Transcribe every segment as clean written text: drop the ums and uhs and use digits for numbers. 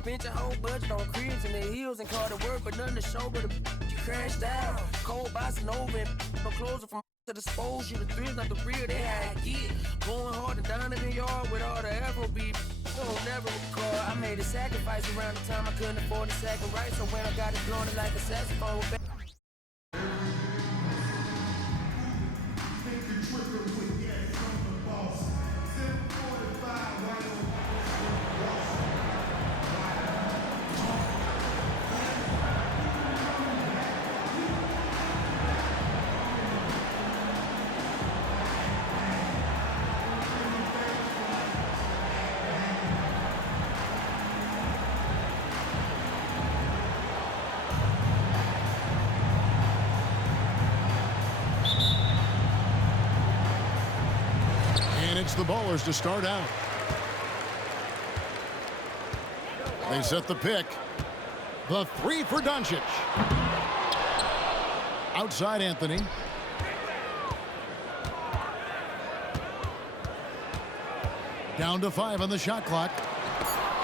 Spent your whole budget on cribs and their heels and called it work, but nothing to show but you crashed out. Cold bossing over and no closer from to dispose you. The thrills not the real they had to get. Going hard and down in the yard with all the Afrobeat. Don't never recall. I made a sacrifice around the time I couldn't afford a sack of rice. So when I got it blowing it like a saxophone with It's the Ballers to start out. They set the pick. The three for Doncic. Outside Anthony. Down to 5 on the shot clock.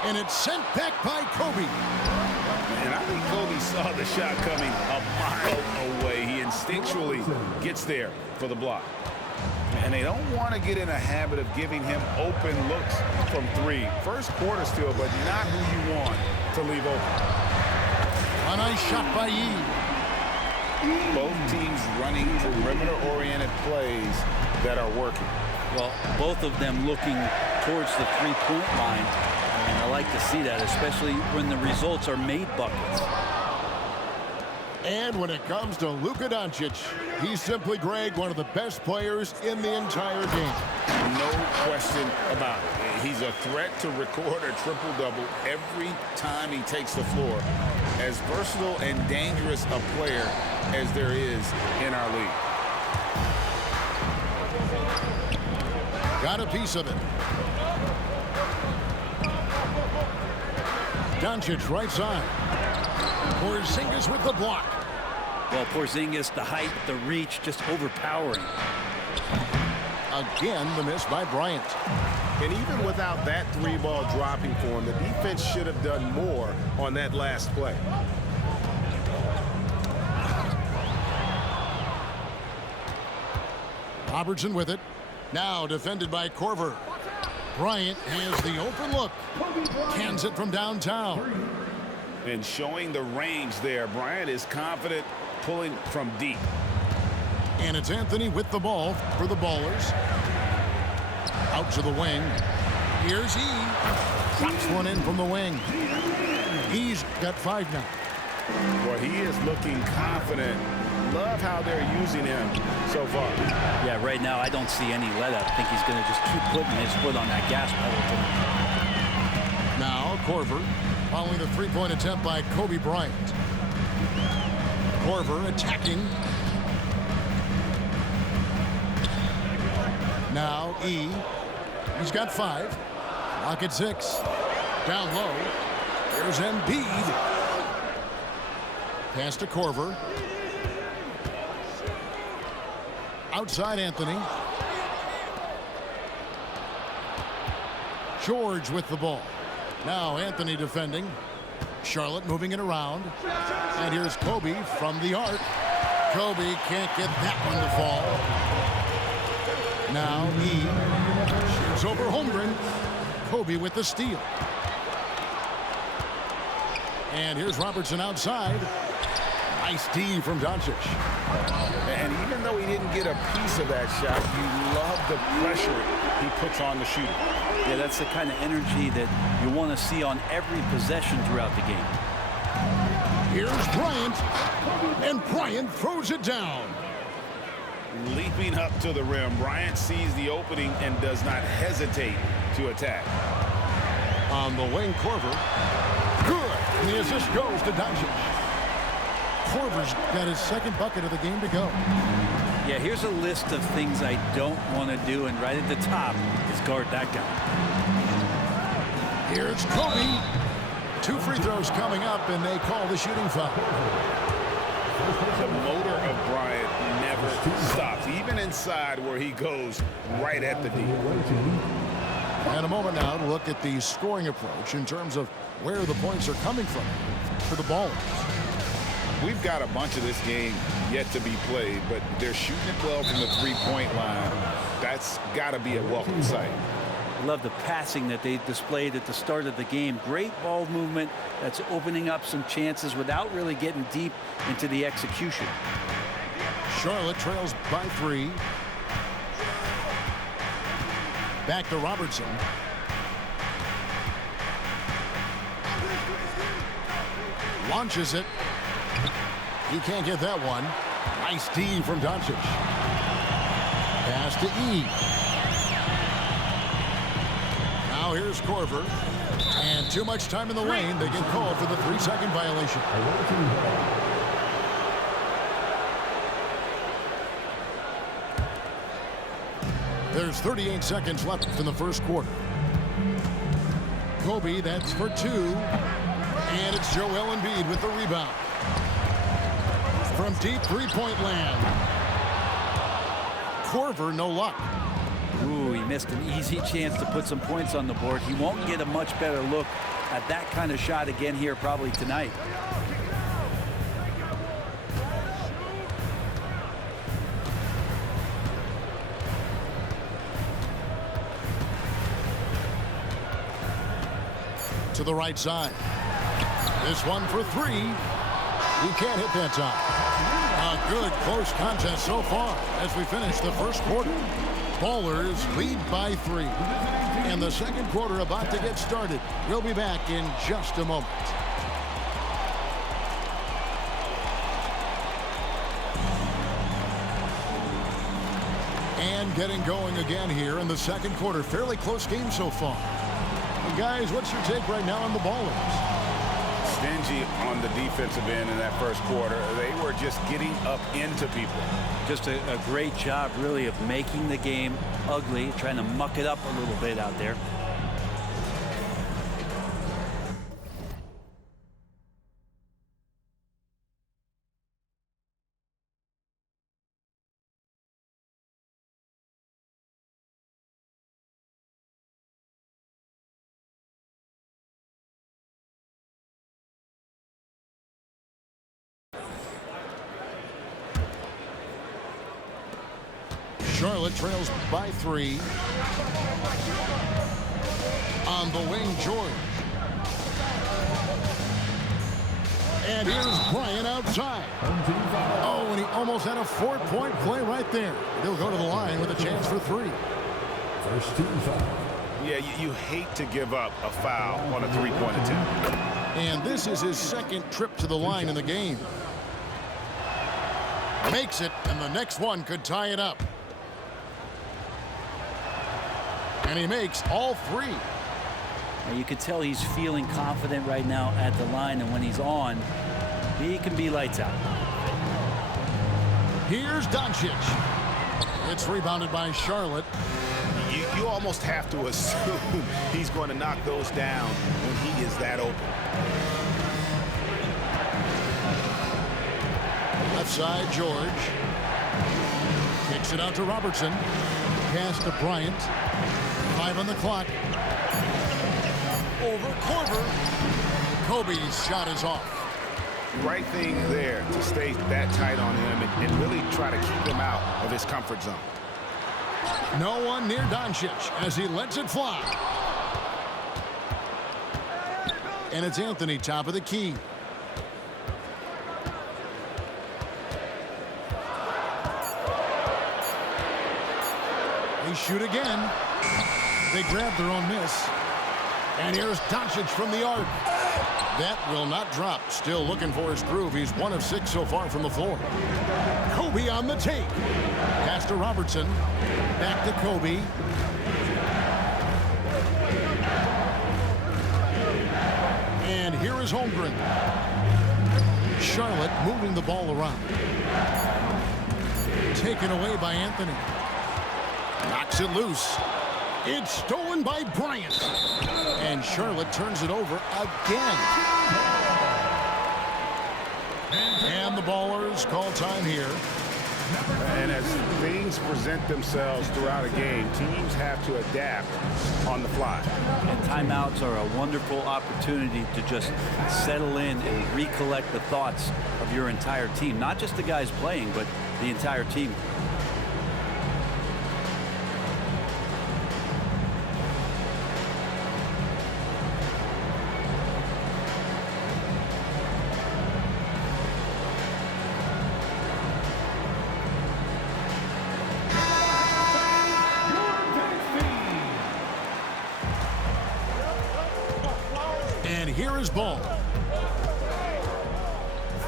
And it's sent back by Kobe. And I think Kobe saw the shot coming a mile away. He instinctually gets there for the block. And they don't want to get in a habit of giving him open looks from 3. First quarter still, but not who you want to leave open. A nice shot by Yee. Both teams running perimeter-oriented plays that are working. Well, both of them looking towards the three-point line. And I like to see that, especially when the results are made buckets. And when it comes to Luka Doncic, he's simply, Greg, one of the best players in the entire game. No question about it. He's a threat to record a triple-double every time he takes the floor. As versatile and dangerous a player as there is in our league. Got a piece of it. Doncic right side. Porzingis with the block. Well, Porzingis, the height, the reach, just overpowering. Again, the miss by Bryant. And even without that 3-ball dropping for him, the defense should have done more on that last play. Robertson with it. Now defended by Korver. Bryant has the open look. Cans it from downtown. And showing the range there, Bryant is confident pulling from deep. And it's Anthony with the ball for the Ballers. Out to the wing. Here's E. Drops one in from the wing. He's got 5 now. Well, he is looking confident. Love how they're using him so far. Yeah, right now I don't see any let up. I think he's going to just keep putting his foot on that gas pedal. Now Korver following the 3-point attempt by Kobe Bryant. Korver attacking. Now E. He's got 5. Lock at 6. Down low. There's Embiid. Pass to Korver. Outside Anthony. George with the ball. Now Anthony defending. Charlotte moving it around. And here's Kobe from the arc. Kobe can't get that one to fall. Now he shoots over Holmgren. Kobe with the steal. And here's Robertson outside. Nice D from Doncic. And even though he didn't get a piece of that shot, you love the pressure he puts on the shooter. Yeah, that's the kind of energy that you want to see on every possession throughout the game. Here's Bryant. And Bryant throws it down. Leaping up to the rim, Bryant sees the opening and does not hesitate to attack. On the wing, Korver. Good. And the assist goes to Doncic. Korver's got his second bucket of the game to go. Yeah, here's a list of things I don't want to do, and right at the top is guard that guy. Here's Kobe. 2 free throws coming up, and they call the shooting foul. The motor of Bryant never stops, even inside where he goes right at the D. And a moment now to look at the scoring approach in terms of where the points are coming from for the Ballers. We've got a bunch of this game yet to be played, but they're shooting it well from the three-point line. That's got to be a welcome sight. I love the passing that they displayed at the start of the game. Great ball movement that's opening up some chances without really getting deep into the execution. Charlotte trails by 3. Back to Robertson. Launches it. He can't get that one. Nice D from Doncic. Pass to E. Now here's Korver. And too much time in the lane. They get called for the 3-second violation. There's 38 seconds left in the first quarter. Kobe, that's for 2. And it's Joel Embiid with the rebound. From deep three-point land. Korver, no luck. Ooh, he missed an easy chance to put some points on the board. He won't get a much better look at that kind of shot again here probably tonight. To the right side. This one for 3. He can't hit that time. A good close contest so far as we finish the first quarter. Ballers lead by 3. And the second quarter about to get started. We'll be back in just a moment. And getting going again here in the second quarter. Fairly close game so far. And guys, what's your take right now on the Ballers? Stingy on the defensive end in that first quarter. They were just getting up into people. Just a great job, really, of making the game ugly, trying to muck it up a little bit out there. Charlotte trails by 3. On the wing, George. And here's Bryant outside. Oh, and he almost had a 4-point play right there. He'll go to the line with a chance for 3. First team foul. Yeah, you hate to give up a foul on a three-point attempt. And this is his second trip to the line in the game. Makes it, and the next one could tie it up. And he makes all 3. Now you can tell he's feeling confident right now at the line, and when he's on, he can be lights out. Here's Doncic. It's rebounded by Charlotte. You almost have to assume he's going to knock those down when he is that open. Left side, George. Kicks it out to Robertson. Pass to Bryant. 5 on the clock. Over Korver. Kobe's shot is off. Right thing there to stay that tight on him and really try to keep him out of his comfort zone. No one near Doncic as he lets it fly. And it's Anthony, top of the key. They shoot again. They grab their own miss. And here's Doncic from the arc. That will not drop. Still looking for his groove. He's 1 of 6 so far from the floor. Kobe on the take. Pass to Robertson. Back to Kobe. And here is Holmgren. Charlotte moving the ball around. Taken away by Anthony. Knocks it loose. It's stolen by Bryant. And Charlotte turns it over again. And the Ballers call time here. And as things present themselves throughout a game, teams have to adapt on the fly. And timeouts are a wonderful opportunity to just settle in and recollect the thoughts of your entire team. Not just the guys playing, but the entire team. And here is Ball.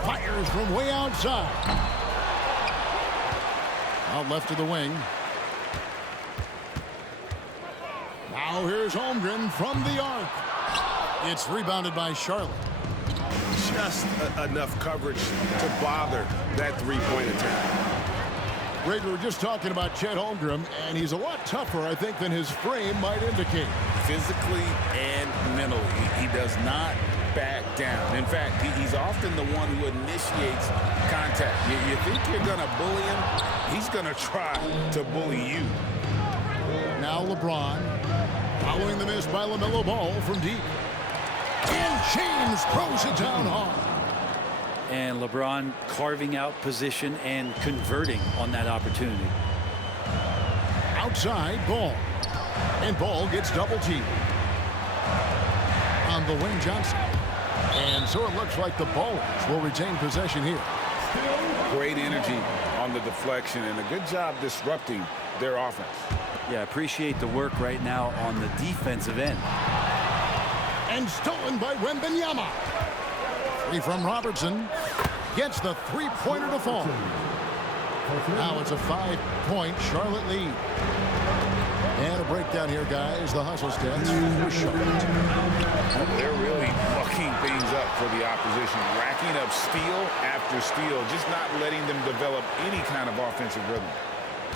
Fires from way outside. Out left of the wing. Now here's Holmgren from the arc. It's rebounded by Charlotte. Just enough coverage to bother that three-point attempt. Greg, we were just talking about Chet Holmgren, and he's a lot tougher, I think, than his frame might indicate. Physically and mentally, he does not back down. In fact, he's often the one who initiates contact. You think you're going to bully him, he's going to try to bully you. Now LeBron, following the miss by LaMelo Ball from deep. And James throws it down hard. And LeBron carving out position and converting on that opportunity. Outside, Ball. And Ball gets double teamed. On the wing, Johnson. And so it looks like the Ballers will retain possession here. Great energy on the deflection and a good job disrupting their offense. Yeah, appreciate the work right now on the defensive end. And stolen by Wembanyama. Three from Robertson. Gets the three-pointer to fall. Now it's a 5-point Charlotte lead. And a breakdown here, guys. The hustle stats for Charlotte. They're really mucking things up for the opposition. Racking up steal after steal. Just not letting them develop any kind of offensive rhythm.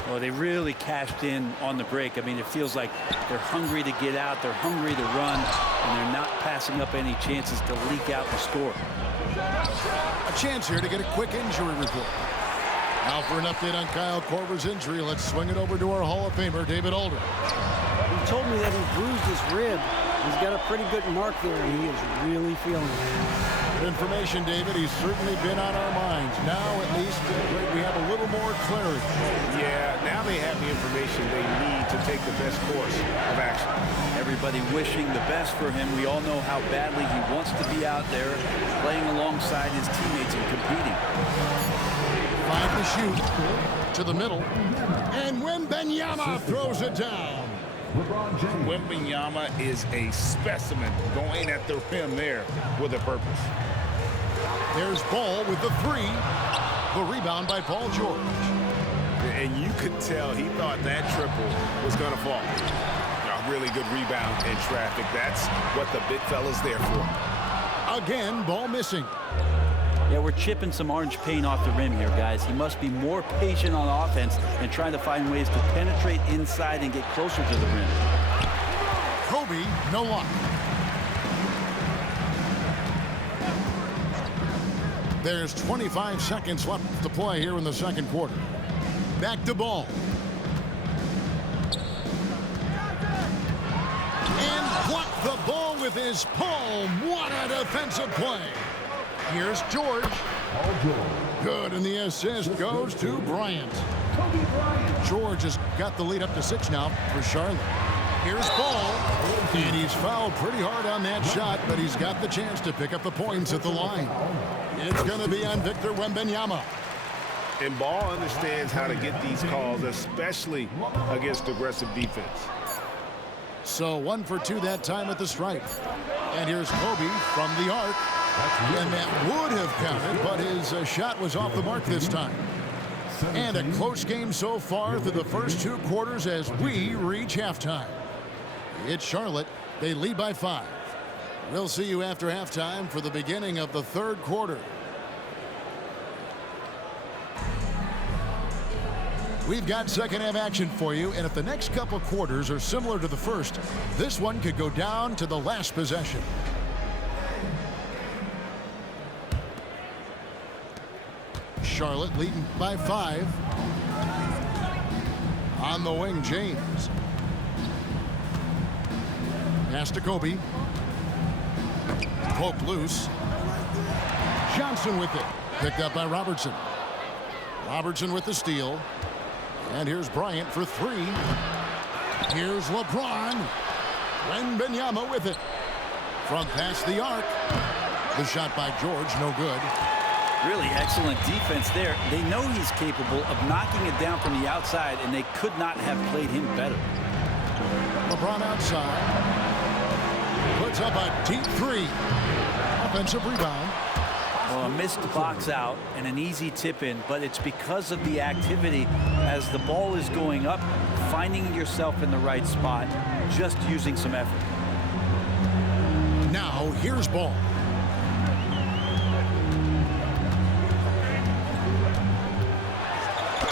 Well, they really cashed in on the break. I mean, it feels like they're hungry to get out. They're hungry to run. And they're not passing up any chances to leak out and score. A chance here to get a quick injury report. Now for an update on Kyle Korver's injury, let's swing it over to our Hall of Famer, David Aldridge. He told me that he bruised his rib. He's got a pretty good mark there, and he is really feeling it. Good information, David. He's certainly been on our minds. Now, at least, we have a little more clarity. Yeah, now they have the information they need to take the best course of action. Everybody wishing the best for him. We all know how badly he wants to be out there playing alongside his teammates and competing. 5 to shoot. To the middle. And Wembanyama throws it down. Wembanyama is a specimen going at the rim there with a purpose. There's Ball with the three. The rebound by Paul George. And you could tell he thought that triple was going to fall. A really good rebound in traffic. That's what the big fella's there for. Again, Ball missing. Yeah, we're chipping some orange paint off the rim here, guys. He must be more patient on offense and trying to find ways to penetrate inside and get closer to the rim. Kobe, no luck. There's 25 seconds left to play here in the second quarter. Back to Ball. And blocked the ball with his palm. What a defensive play. Here's George. Good, and the assist goes to Bryant. George has got the lead up to 6 now for Charlotte. Here's Ball, and he's fouled pretty hard on that shot, but he's got the chance to pick up the points at the line. It's going to be on Victor Wembanyama. And Ball understands how to get these calls, especially against aggressive defense. So 1 for 2 that time at the stripe. And here's Kobe from the arc. And that would have counted, but his shot was off the mark this time. And a close game so far through the first 2 quarters as we reach halftime. It's Charlotte. They lead by 5. We'll see you after halftime for the beginning of the third quarter. We've got second half action for you, and if the next couple quarters are similar to the first, this one could go down to the last possession. Charlotte leading by 5. On the wing, James. Pass to Kobe. Poke loose. Johnson with it. Picked up by Robertson. Robertson with the steal. And here's Bryant for 3. Here's LeBron. Wembanyama with it. From past the arc. The shot by George, no good. Really excellent defense there. They know he's capable of knocking it down from the outside, and they could not have played him better. LeBron outside. Puts up a deep 3. Offensive rebound. Well, a missed box out and an easy tip in, but it's because of the activity as the ball is going up, finding yourself in the right spot, just using some effort. Now here's Ball.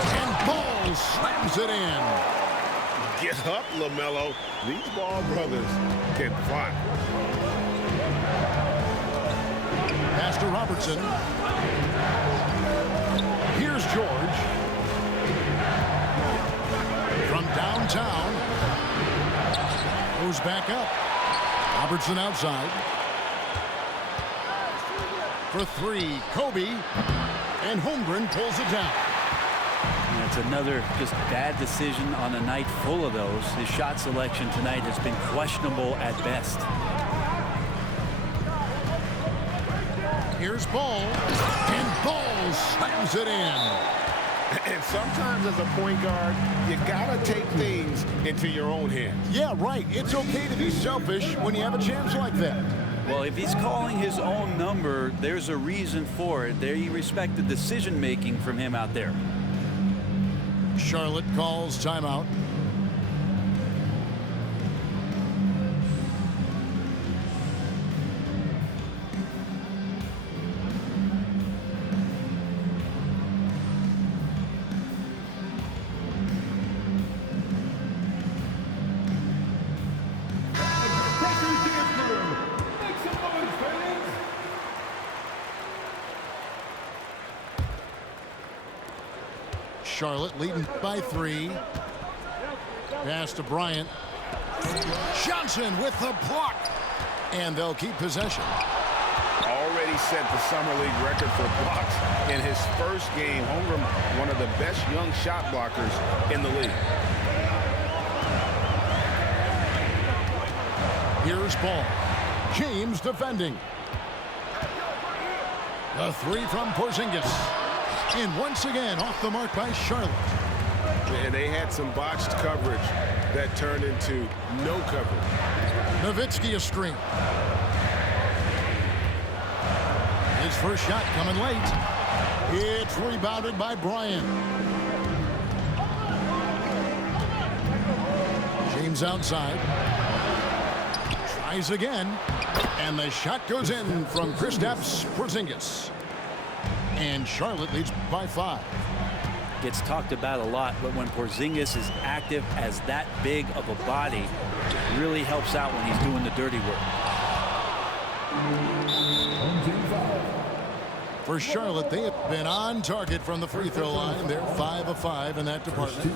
And Ball slams it in. Get up, LaMelo. These Ball brothers can fly. Pass to Robertson. Here's George. From downtown. Goes back up. Robertson outside. For 3, Kobe. And Holmgren pulls it down. And it's another just bad decision on a night full of those. His shot selection tonight has been questionable at best. Here's Ball, and Ball slams it in. And sometimes as a point guard, you gotta take things into your own hands. Yeah, right. It's okay to be selfish when you have a chance like that. Well, if he's calling his own number, there's a reason for it. They respect the decision-making from him out there. Charlotte calls timeout. Charlotte leading by 3. Pass to Bryant. Johnson with the block. And they'll keep possession. Already set the Summer League record for blocks in his first game. Holmgren, one of the best young shot blockers in the league. Here's Ball. James defending. The 3 from Porzingis. And once again, off the mark by Charlotte. And they had some botched coverage that turned into no coverage. Nowitzki a string. His first shot coming late. It's rebounded by Bryant. James outside. Tries again. And the shot goes in from Kristaps Porzingis. And Charlotte leads by 5. Gets talked about a lot, but when Porzingis is active as that big of a body, it really helps out when he's doing the dirty work. For Charlotte, they have been on target from the free throw line. They're 5 of 5 in that department.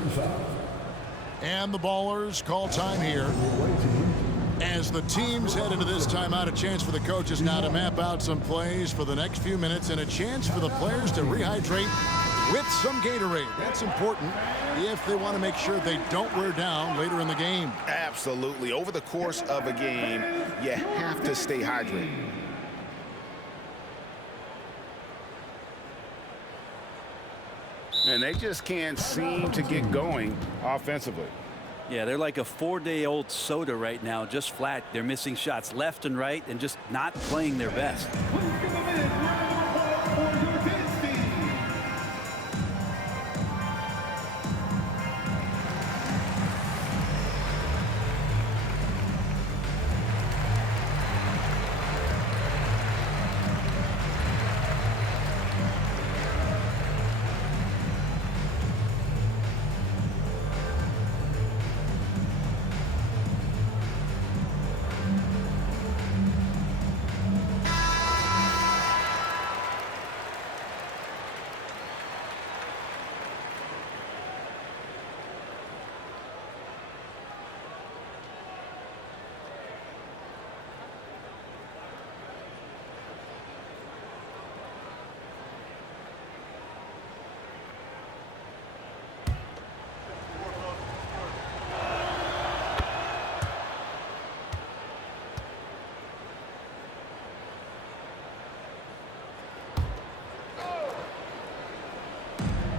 And the Ballers call time here. As the teams head into this timeout, a chance for the coaches now to map out some plays for the next few minutes and a chance for the players to rehydrate with some Gatorade. That's important if they want to make sure they don't wear down later in the game. Absolutely. Over the course of a game, you have to stay hydrated. And they just can't seem to get going offensively. Yeah, they're like a 4-day-old soda right now, just flat. They're missing shots left and right and just not playing their best.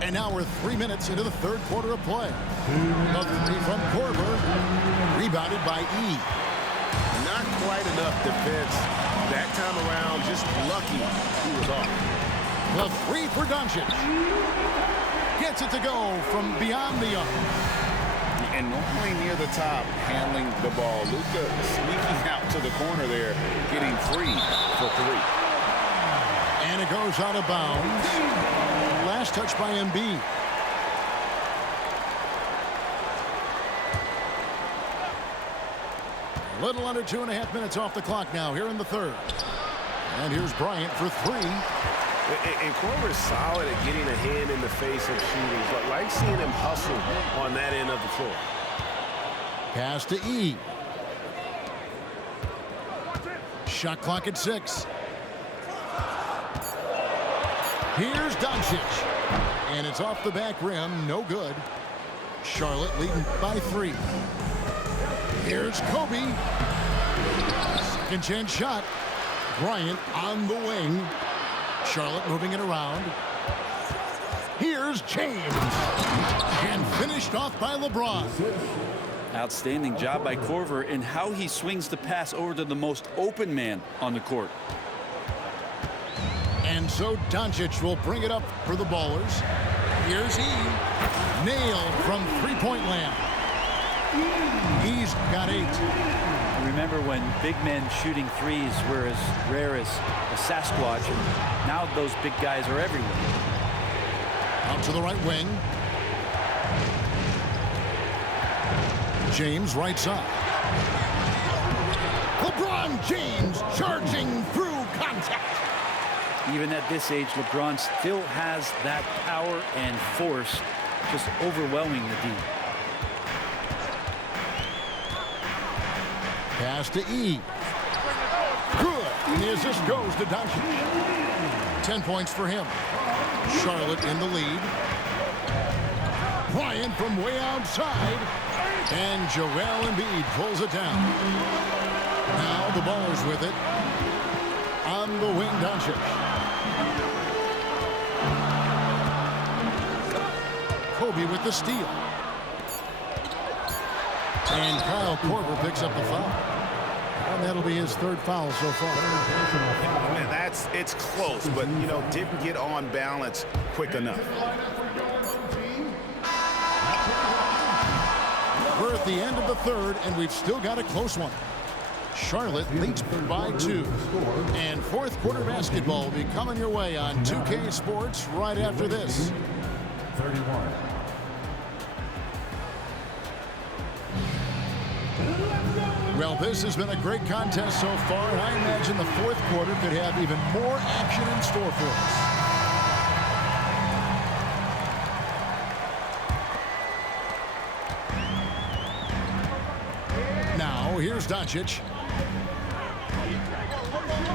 And now we're 3 minutes into the third quarter of play. The three from Korver, rebounded by E. Not quite enough defense that time around. Just lucky he was off. The three for Doncic. Gets it to go from beyond the arc. And normally near the top, handling the ball. Luka sneaking out to the corner there, getting free for three. And it goes out of bounds. Last touch by Embiid. A little under 2.5 minutes off the clock now here in the third. And here's Bryant for three. And Korver's solid at getting a hand in the face of shooters. But like seeing him hustle on that end of the floor. Pass to E. Shot clock at 6. Here's Doncic. And it's off the back rim. No good. Charlotte leading by 3. Here's Kobe. Second chance shot. Bryant on the wing. Charlotte moving it around. Here's James. And finished off by LeBron. Outstanding job by Korver in how he swings the pass over to the most open man on the court. And so Doncic will bring it up for the Ballers. Here's E. Nailed from three-point land. He's got 8. Remember when big men shooting threes were as rare as a Sasquatch, and now those big guys are everywhere. Out to the right wing. James right side. LeBron James charging through contact. Even at this age, LeBron still has that power and force, just overwhelming the D. Pass to E. Good. And the assist goes to Doncic. 10 points for him. Charlotte in the lead. Bryant from way outside. And Joel Embiid pulls it down. Now the Ballers with it. On the wing, Doncic. Kobe with the steal. And Kyle Korver picks up the foul. And that'll be his third foul so far. And it's close, but, you know, didn't get on balance quick enough. We're at the end of the third, and we've still got a close one. Charlotte leads by 2. And fourth quarter basketball will be coming your way on 2K Sports right after this. 31. Well, this has been a great contest so far, and I imagine the fourth quarter could have even more action in store for us. Now, here's Doncic.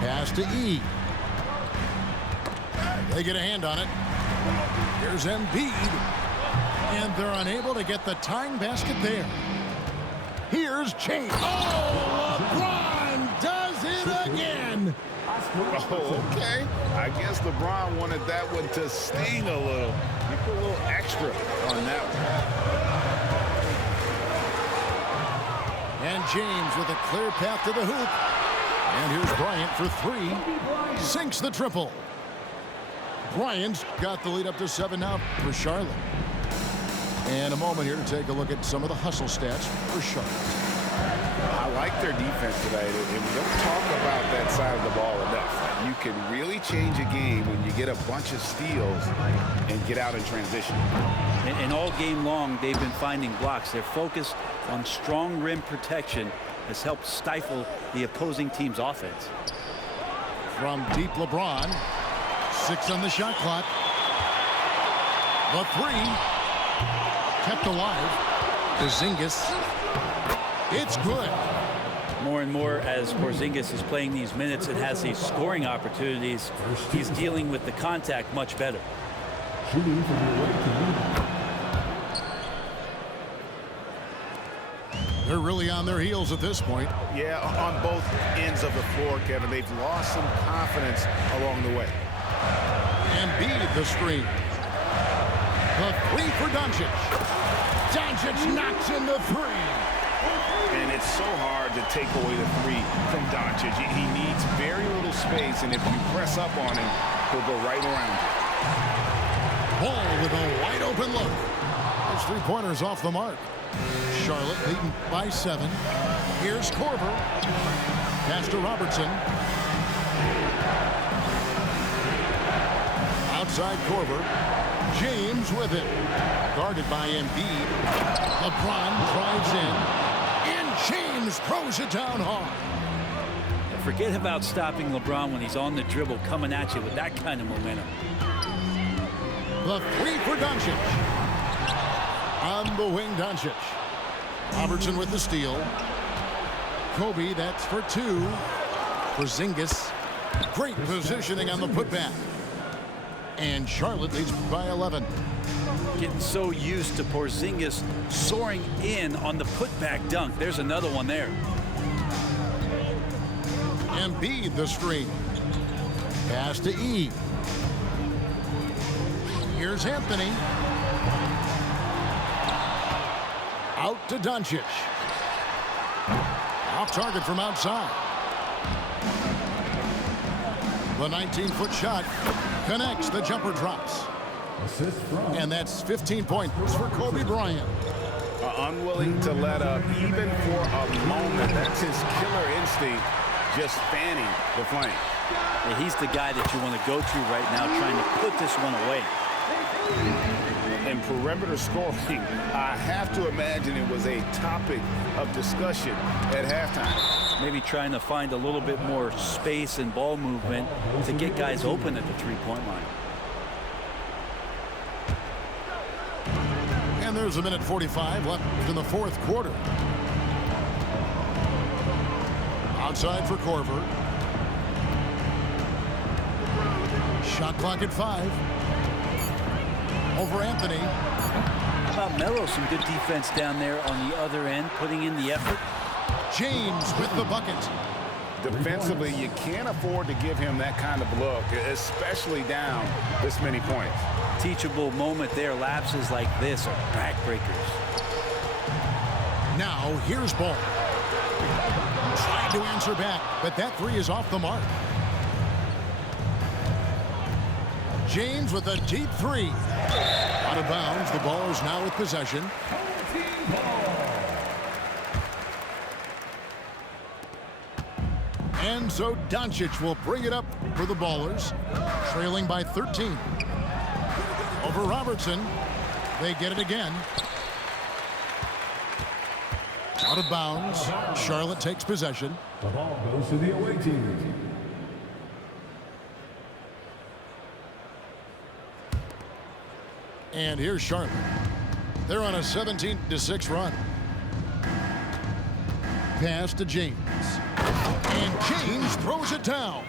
Pass to E. They get a hand on it. Here's Embiid. And they're unable to get the tying basket there. Here's James. Oh, LeBron does it again. Oh, okay. I guess LeBron wanted that one to sting a little. He put a little extra on that one. And James with a clear path to the hoop. And here's Bryant for 3. Sinks the triple. Bryant's got the lead up to 7 now for Charlotte. And a moment here to take a look at some of the hustle stats for Charlotte. I like their defense tonight, and we don't talk about that side of the ball enough. You can really change a game when you get a bunch of steals and get out in transition. And all game long, they've been finding blocks. Their focus on strong rim protection has helped stifle the opposing team's offense. From deep, LeBron. 6 on the shot clock. The 3. Kept alive. Porzingis. It's good. More and more as Porzingis is playing these minutes and has these scoring opportunities, he's dealing with the contact much better. Shooting from the right to They're really on their heels at this point. Yeah, on both ends of the floor, Kevin. They've lost some confidence along the way. Embiid the screen. The three for Doncic. Doncic knocks in the three. And it's so hard to take away the three from Doncic. He needs very little space, and if you press up on him, he'll go right around you. Ball with a wide open look. Those three-pointers off the mark. Charlotte leading by 7. Here's Korver. Pass to Robertson. Outside Korver. James with it. Guarded by Embiid. LeBron drives in. And James throws it down hard. Forget about stopping LeBron when he's on the dribble coming at you with that kind of momentum. The three for Doncic. On the wing, Doncic. Robertson with the steal. Kobe, that's for 2. Porzingis. Great positioning on the putback. And Charlotte leads by 11. Getting so used to Porzingis soaring in on the putback dunk. There's another one there. Embiid the screen. Pass to E. Here's Anthony. Out to Doncic. Off target from outside. The 19-foot shot connects. The jumper drops. Assist from. And that's 15 points for Kobe Bryant. Unwilling to let up even for a moment. That's his killer instinct, just fanning the flame. Yeah, he's the guy that you want to go to right now, trying to put this one away. And perimeter scoring, I have to imagine it was a topic of discussion at halftime. Maybe trying to find a little bit more space and ball movement to get guys open at the three-point line. And there's a minute 45 left in the fourth quarter. Outside for Korver. Shot clock at 5. Over Anthony. How about Melo? Some good defense down there on the other end, putting in the effort. James with the bucket. Defensively, you can't afford to give him that kind of look, especially down this many points. Teachable moment there. Lapses like this are backbreakers. Now here's Ball. Trying to answer back, but that three is off the mark. James with a deep three. Out of bounds. The Ballers now with possession. And so Doncic will bring it up for the Ballers, trailing by 13. Over Robertson. They get it again. Out of bounds. Charlotte takes possession. The ball goes to the away team. And here's Charlotte. They're on a 17-6 run. Pass to James. And James throws it down.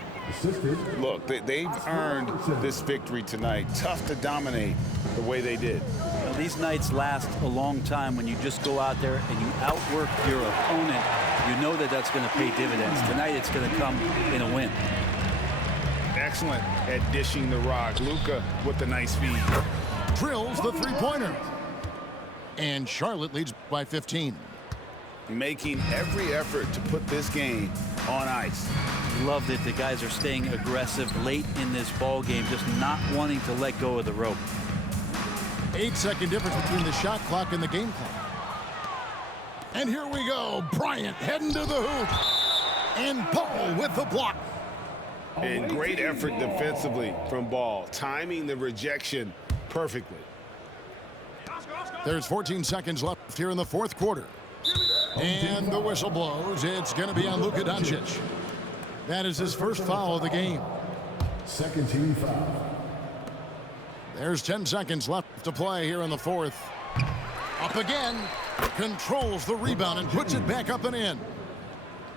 Look, they've earned this victory tonight. Tough to dominate the way they did. Now, these nights last a long time when you just go out there and you outwork your opponent. You know that that's going to pay dividends. Tonight it's going to come in a win. Excellent at dishing the rock. Luka with the nice feed. Drills the three-pointer. And Charlotte leads by 15. Making every effort to put this game on ice. Loved it. The guys are staying aggressive late in this ball game, just not wanting to let go of the rope. 8-second difference between the shot clock and the game clock. And here we go. Bryant heading to the hoop. And Ball with the block. And great effort defensively from Ball, timing the rejection perfectly. There's 14 seconds left here in the fourth quarter. And the whistle blows. It's going to be on Luka Doncic. That is his first foul of the game. Second team foul. There's 10 seconds left to play here in the fourth. Up again. Controls the rebound and puts it back up and in.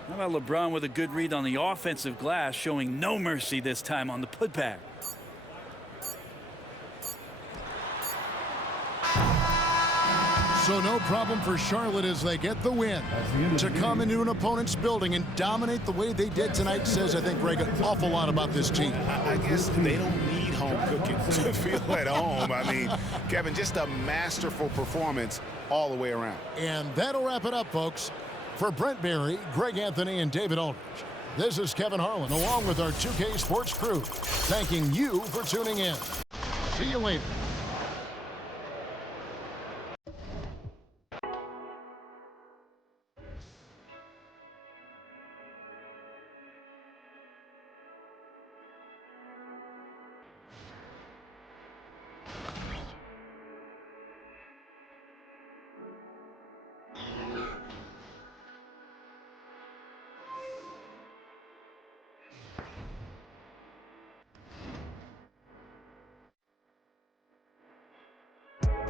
How about LeBron with a good read on the offensive glass, showing no mercy this time on the putback. So no problem for Charlotte as they get the win. To come into an opponent's building and dominate the way they did tonight says, I think, Greg, an awful lot about this team. I guess they don't need home cooking to feel at home. I mean, Kevin, just a masterful performance all the way around. And that'll wrap it up, folks. For Brent Barry, Greg Anthony, and David Aldridge, this is Kevin Harlan, along with our 2K Sports crew, thanking you for tuning in. See you later.